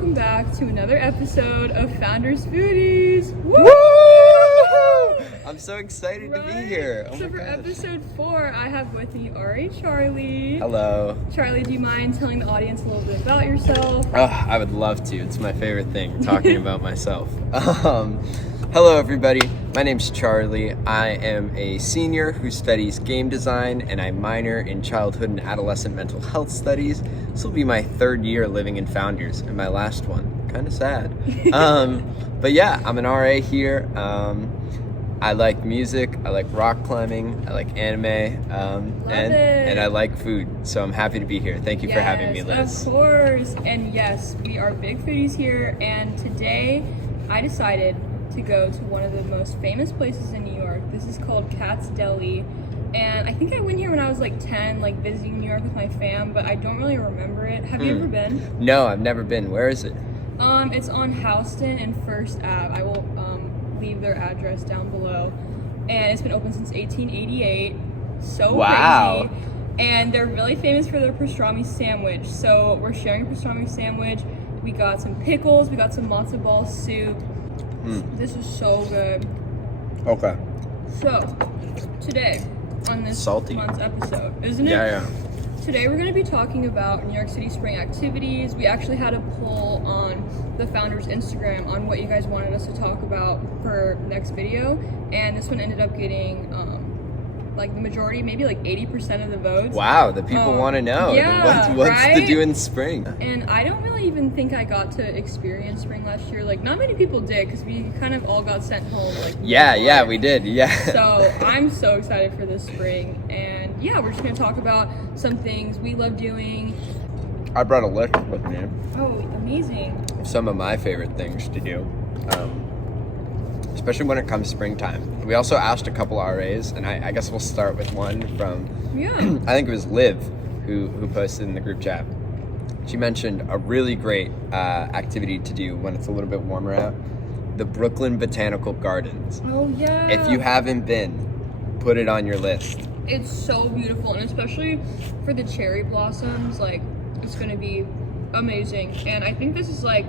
welcome back to another episode of Founders Foodies. Woo! I'm so excited to be here. Oh so my for gosh. episode 4, I have with me RAs Charlie. Hello. Charlie, do you mind telling the audience a little bit about yourself? Oh, I would love to. It's my favorite thing, talking about myself. Hello, everybody. My name's Charlie. I am a senior who studies game design, and I minor in childhood and adolescent mental health studies. This will be my 3rd year living in Founders, and my last one. Kind of sad. But yeah, I'm an RA here. I like music, I like rock climbing, I like anime, and I like food. So I'm happy to be here. Thank you for having me, Liz. Of course. And yes, we are big foodies here. And today I decided to go to one of the most famous places in New York. This is called Katz Deli. And I think I went here when I was like 10, like visiting New York with my fam, but I don't really remember it. Have you ever been? No, I've never been. Where is it? It's on Houston and First Ave. I will leave their address down below. And it's been open since 1888. So wow. Crazy. And they're really famous for their pastrami sandwich. So we're sharing a pastrami sandwich. We got some pickles. We got some matzo ball soup. This is so good. Okay. So today on this month's episode, isn't it? Yeah. Today we're going to be talking about New York City Spring activities. We actually had a poll on the Founders Instagram on what you guys wanted us to talk about for next video, and this one ended up getting like the majority, maybe like 80% of the votes. Wow, the people want to know what's to do in spring. And I don't really even think I got to experience spring last year. Like, not many people did, because we kind of all got sent home. Like, yeah, we did. Yeah. So I'm so excited for this spring, and yeah, we're just gonna talk about some things we love doing. I brought a list with me. Oh, amazing. Some of my favorite things to do, especially when it comes springtime. We also asked a couple RAs, and I guess we'll start with one from, I think it was Liv, who posted in the group chat. She mentioned a really great activity to do when it's a little bit warmer out, the Brooklyn Botanical Gardens. Oh, yeah. If you haven't been, put it on your list. It's so beautiful, and especially for the cherry blossoms, like, it's gonna be amazing. And I think this is like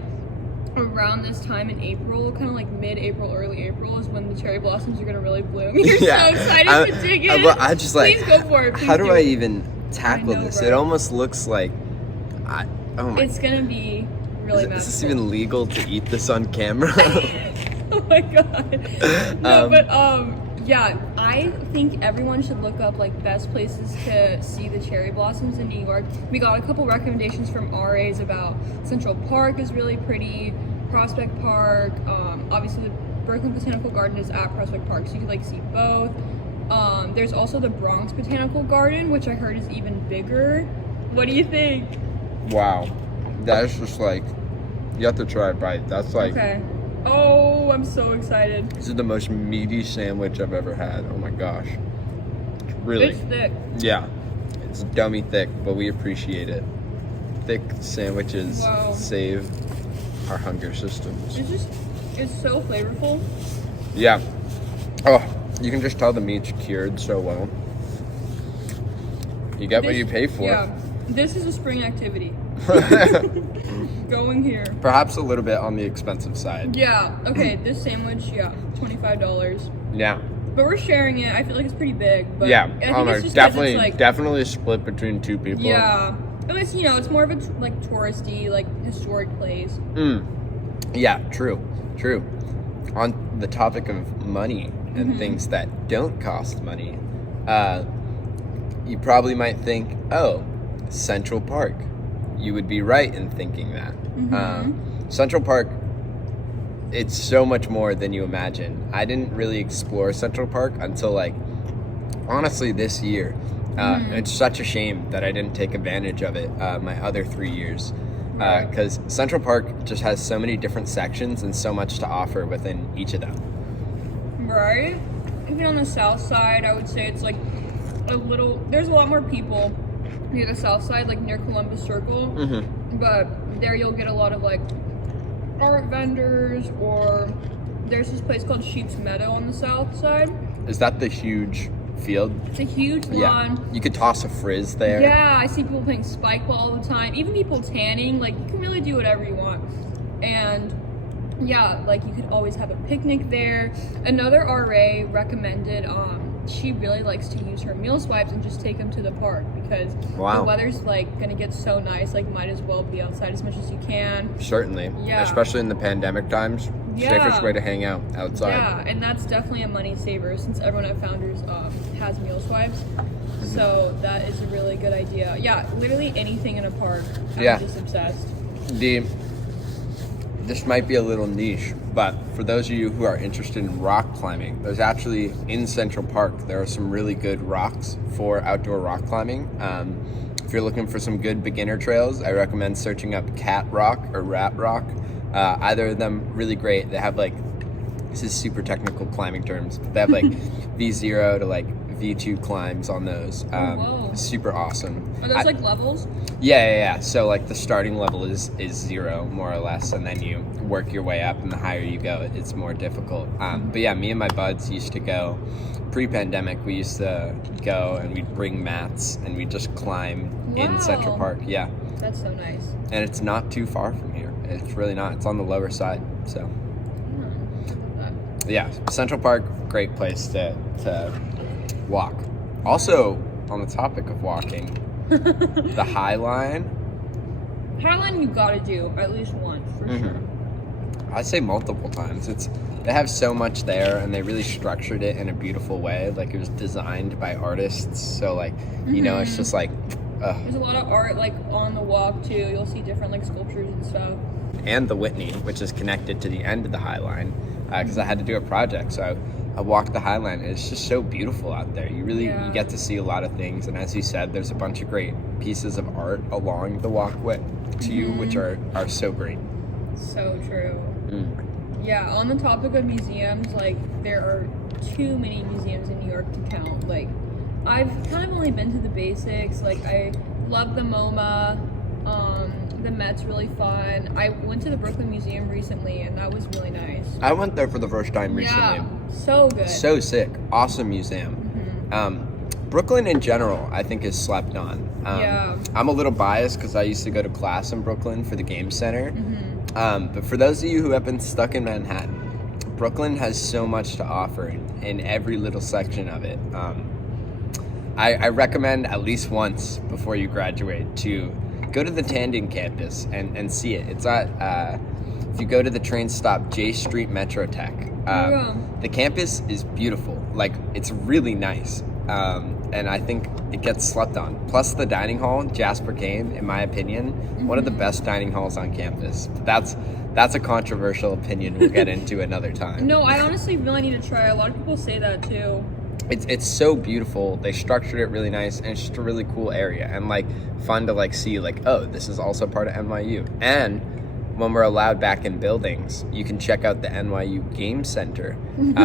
around this time in April, kind of like mid-April, early April is when the cherry blossoms are gonna really bloom. You're so excited to dig in. I just like, please go for it. How do I even tackle this? Bro. It almost looks like, it's gonna be really magical. Is this even legal to eat this on camera? Oh my god. No, yeah, I think everyone should look up like best places to see the cherry blossoms in New York. We got a couple recommendations from RAs about Central Park is really pretty, Prospect Park, obviously the Brooklyn Botanical Garden is at Prospect Park, so you can like see both. There's also the Bronx Botanical Garden, which I heard is even bigger. What do you think? Wow, that's just like, you have to try it right. That's like, okay. Oh, I'm so excited. This is the most meaty sandwich I've ever had. Oh my gosh. Really. It's thick. Yeah. It's dummy thick, but we appreciate it. Thick sandwiches save our hunger systems. It's so flavorful. Yeah. Oh, you can just tell the meat's cured so well. You get what you pay for. Yeah. This is a spring activity. Going here. Perhaps a little bit on the expensive side. Yeah. Okay, this sandwich, $25. Yeah. But we're sharing it. I feel like it's pretty big. But yeah. I think it's just definitely split between 2 people. Yeah. At least, it's more of a touristy, like historic place. Yeah, true. On the topic of money and things that don't cost money, you probably might think, oh, Central Park. You would be right in thinking that. Central Park, it's so much more than you imagine. I didn't really explore Central Park until honestly this year. It's such a shame that I didn't take advantage of it my other 3 years. Because Central Park just has so many different sections and so much to offer within each of them. Right? Even on the south side, I would say it's like there's a lot more people near the south side, like near Columbus Circle, but there you'll get a lot of like art vendors, or there's this place called Sheep's Meadow on the south side. Is that the huge field. It's a huge lawn. Yeah. You could toss a frizz there. Yeah, I see people playing spike ball all the time. Even people tanning. Like, you can really do whatever you want. And yeah, like, you could always have a picnic there. Another RA recommended, she really likes to use her meal swipes and just take them to the park because the weather's like gonna get so nice, like might as well be outside as much as you can. Certainly. Yeah. Especially in the pandemic times. Yeah. Safest way to hang out outside. Yeah, and that's definitely a money saver since everyone at Founders has meal swipes. So that is a really good idea. Yeah, literally anything in a park. I'm just obsessed. This might be a little niche, but for those of you who are interested in rock climbing, there's actually in Central Park, there are some really good rocks for outdoor rock climbing. If you're looking for some good beginner trails, I recommend searching up Cat Rock or Rat Rock. Either of them really great. They have like, this is super technical climbing terms, but they have like V0 to like V2 climbs on those. Super awesome. Are those like levels? Yeah. So like the starting level is 0 more or less, and then you work your way up, and the higher you go, it's more difficult. But yeah, me and my buds used to go. Pre-pandemic, we used to go and we'd bring mats and we'd just climb in Central Park. Yeah. That's so nice. And it's not too far from here. It's really not. It's on the lower side. So yeah, Central Park, great place to walk. Also, on the topic of walking, the Highline. Highline you gotta do at least once for sure. I say multiple times. They have so much there, and they really structured it in a beautiful way. Like, it was designed by artists, so like you know, it's just like there's a lot of art like on the walk too. You'll see different like sculptures and stuff. And the Whitney, which is connected to the end of the Highline, because I had to do a project, so I walked the Highline, and it's just so beautiful out there. You really you get to see a lot of things, and as you said, there's a bunch of great pieces of art along the walkway to you, which are so great. So true. Yeah, on the topic of museums, like, there are too many museums in New York to count. Like, I've kind of only been to the basics. Like, I love the MoMA. The Met's really fun. I went to the Brooklyn Museum recently, and that was really nice. I went there for the first time recently. Yeah, so good. So sick. Awesome museum. Brooklyn in general, I think, is slept on. I'm a little biased because I used to go to class in Brooklyn for the Game Center. But for those of you who have been stuck in Manhattan, Brooklyn has so much to offer in every little section of it. I recommend at least once before you graduate to go to the Tandon campus and see it. It's at, if you go to the train stop, J Street Metro Tech, the campus is beautiful. Like, it's really nice. And I think it gets slept on. Plus the dining hall, Jasper Kane, in my opinion, one of the best dining halls on campus. That's a controversial opinion we'll get into another time. No, I honestly really need to try. A lot of people say that too. It's so beautiful. They structured it really nice, and it's just a really cool area, and like fun to like see like, oh, this is also part of NYU. And when we're allowed back in buildings, you can check out the NYU Game Center,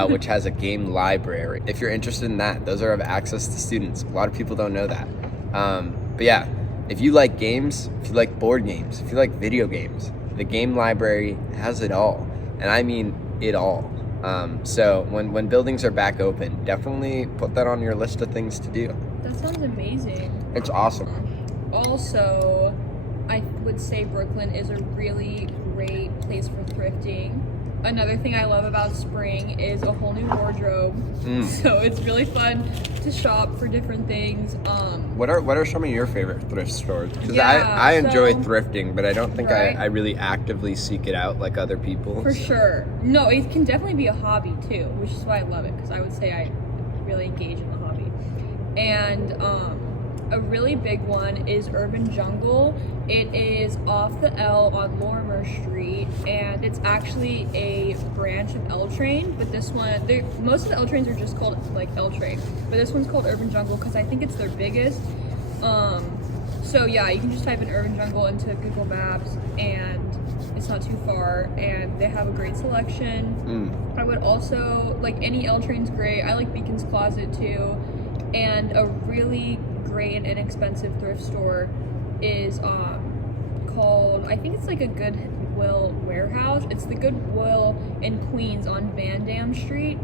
which has a game library. If you're interested in that, those are of access to students. A lot of people don't know that. But yeah, if you like games, if you like board games, if you like video games, the game library has it all. And I mean it all. So when buildings are back open, definitely put that on your list of things to do. That sounds amazing. It's awesome. Also, I would say Brooklyn is a really great place for thrifting. Another thing I love about spring is a whole new wardrobe. So it's really fun to shop for different things. What are some of your favorite thrift stores? Because I enjoy thrifting, but I don't think I really actively seek it out like other people. For sure. No, it can definitely be a hobby too, which is why I love it, because I would say I really engage in the hobby. And a really big one is Urban Jungle. It is off the L on Lorimer Street, and it's actually a branch of L Train, but this one, most of the L Trains are just called like L Train, but this one's called Urban Jungle because I think it's their biggest. So yeah, you can just type in Urban Jungle into Google Maps, and it's not too far, and they have a great selection. I would also, like, any L Train's great. I like Beacon's Closet too, and a really great and inexpensive thrift store is called, I think it's like a Goodwill Warehouse. It's the Goodwill in Queens on Van Dam Street,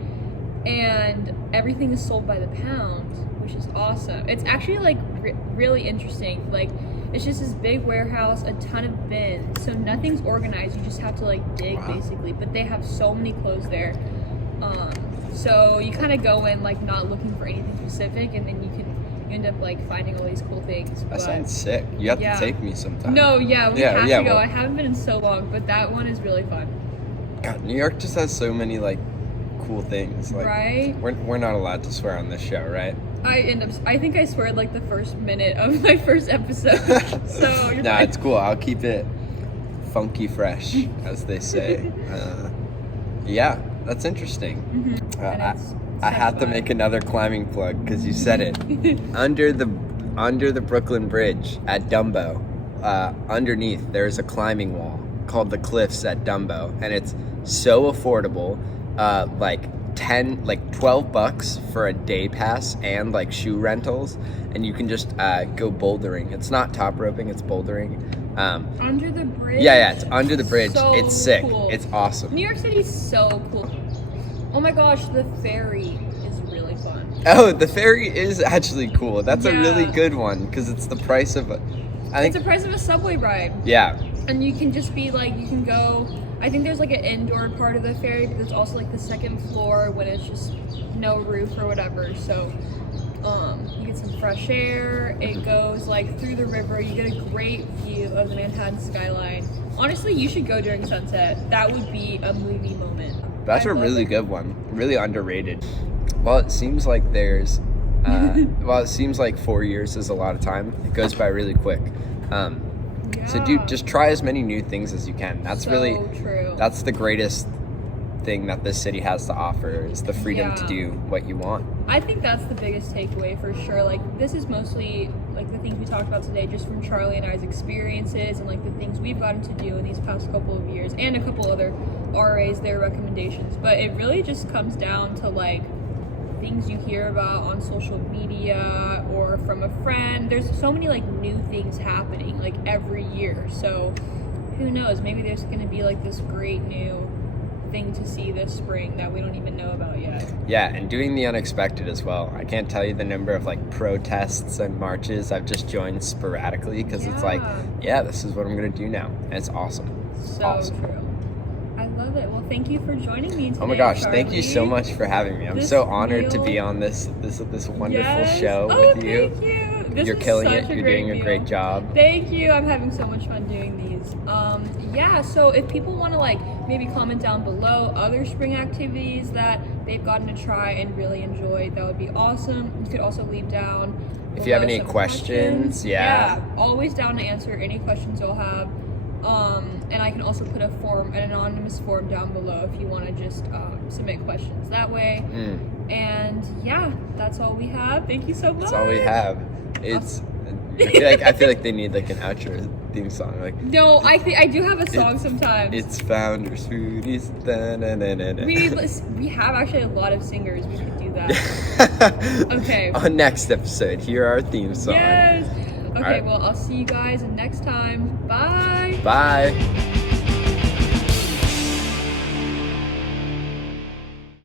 and everything is sold by the pound, which is awesome. It's actually like really interesting. Like, it's just this big warehouse, a ton of bins, so nothing's organized. You just have to like dig basically, but they have so many clothes there. So you kind of go in like not looking for anything specific, and then you end up like finding all these cool things. That sounds sick. You have to take me sometime. No, we have to go. I haven't been in so long, but that one is really fun. God, New York just has so many like cool things. Like, right? We're not allowed to swear on this show, right? I think I swear like the first minute of my first episode. So you're Nah, it's cool. I'll keep it funky fresh, as they say. Yeah, that's interesting. I have to make another climbing plug because you said it. Under the Brooklyn Bridge at Dumbo, underneath there's a climbing wall called the Cliffs at Dumbo, and it's so affordable. Like $12 for a day pass and like shoe rentals, and you can just go bouldering. It's not top roping, it's bouldering. Under the bridge? Yeah, it's under the bridge. So it's sick. Cool. It's awesome. New York City's so cool. Oh my gosh, the ferry is really fun. Oh, the ferry is actually cool. That's a really good one because it's the price of it's the price of a subway ride. Yeah. And you can just be like, you can go, I think there's like an indoor part of the ferry, but there's also like the second floor when it's just no roof or whatever. So you get some fresh air. It goes like through the river. You get a great view of the Manhattan skyline. Honestly, you should go during sunset. That would be a movie moment. That's a really good one. Really underrated. Well, it seems like there's, it seems like 4 years is a lot of time. It goes by really quick. So dude, just try as many new things as you can. That's really true. That's the greatest thing that this city has to offer is the freedom to do what you want. I think that's the biggest takeaway for sure. Like, this is mostly like the things we talked about today, just from Charlie and I's experiences and like the things we've gotten to do in these past couple of years, and a couple other RAs, their recommendations. But it really just comes down to like things you hear about on social media or from a friend. There's so many like new things happening like every year. So who knows? Maybe there's going to be like this great new thing to see this spring that we don't even know about yet. Yeah, and doing the unexpected as well. I can't tell you the number of like protests and marches I've just joined sporadically because it's like, this is what I'm going to do now. And it's awesome. So awesome. True. I love it. Well, thank you for joining me today. Oh my gosh, Charlie. Thank you so much for having me. I'm so honored to be on this wonderful show with you. Thank you. You're killing it. You're doing a great job. Thank you. I'm having so much fun doing these. So if people want to like maybe comment down below other spring activities that they've gotten to try and really enjoyed, that would be awesome. You could also leave down if you have any questions. Always down to answer any questions you'll have. And I can also put an anonymous form down below if you want to just submit questions that way. And that's all we have. Thank you so much. That's all we have. I feel like they need like an outro theme song. Like, no, I do have a song sometimes. It's Founders Foodies. We have actually a lot of singers. We could do that. Okay. On next episode, hear our theme song. Yes. Okay, well, I'll see you guys next time. Bye. Bye.